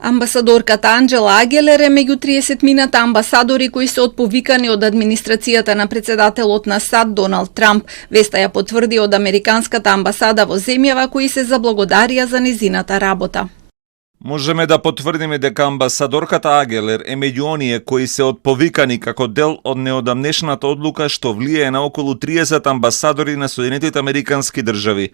Амбасадорката Анджела Агелер е меѓу 30-мината амбасадори кои се отповикани од администрацијата на председателот на САД Доналд Трамп. Веста ја потврди од Американската амбасада во земјава кои се заблагодарија за незината работа. Можеме да потврдиме дека амбасадорката Агелер е меѓу оние кои се отповикани како дел од неодамнешната одлука што влијае на околу 30 амбасадори на Соединетите Американски држави.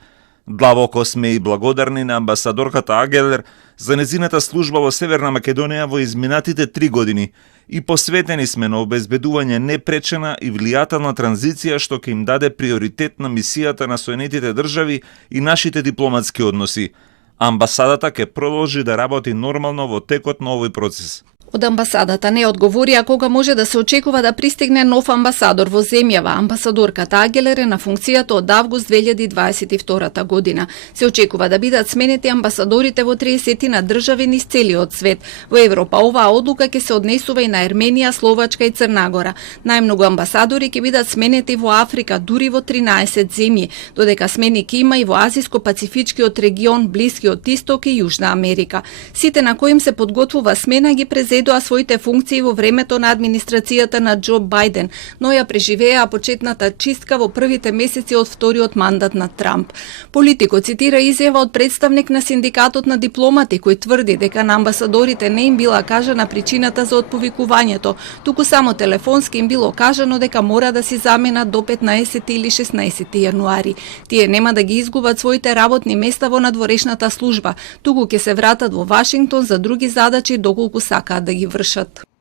Длабоко сме и благодарни на амбасадорката Агелер за незината служба во Северна Македонија во изминатите 3 години и посветени сме на обезбедување непречена и влијателна транзиција што ќе им даде приоритет на мисијата на Соединетите држави и нашите дипломатски односи. Амбасадата ќе продолжи да работи нормално во текот на овој процес. Од амбасадата не одговорија кога може да се очекува да пристигне нов амбасадор во земјава. Амбасадорката Агелер е на функцијата од август 2022 година. Се очекува да бидат сменети амбасадорите во 30 на држави низ целиот свет. Во Европа оваа одлука ќе се однесува и на Ерменија, Словачка и Црна Гора. Најмногу амбасадори ќе бидат сменети во Африка, дури во 13 земји, додека смени ќе има и во Азиско-пацифичкиот регион, Блискиот Исток и Јужна Америка. Сите на кои им се подготвува смена ги презедоа своите функции во времето на администрацијата на Џо Бајден, но ја преживеа почетната чистка во првите месеци од вториот мандат на Трамп. Политико цитира изјава од представник на синдикатот на дипломати кој тврди дека на амбасадорите не им била кажана причината за отповикувањето, туку само телефонски им било кажано дека мора да си заменат до 15 или 16 јануари. Тие нема да ги изгубат своите работни места во надворешната служба, туку ќе се вратат во Вашингтон за други задачи доколку сакаат да ги вршат.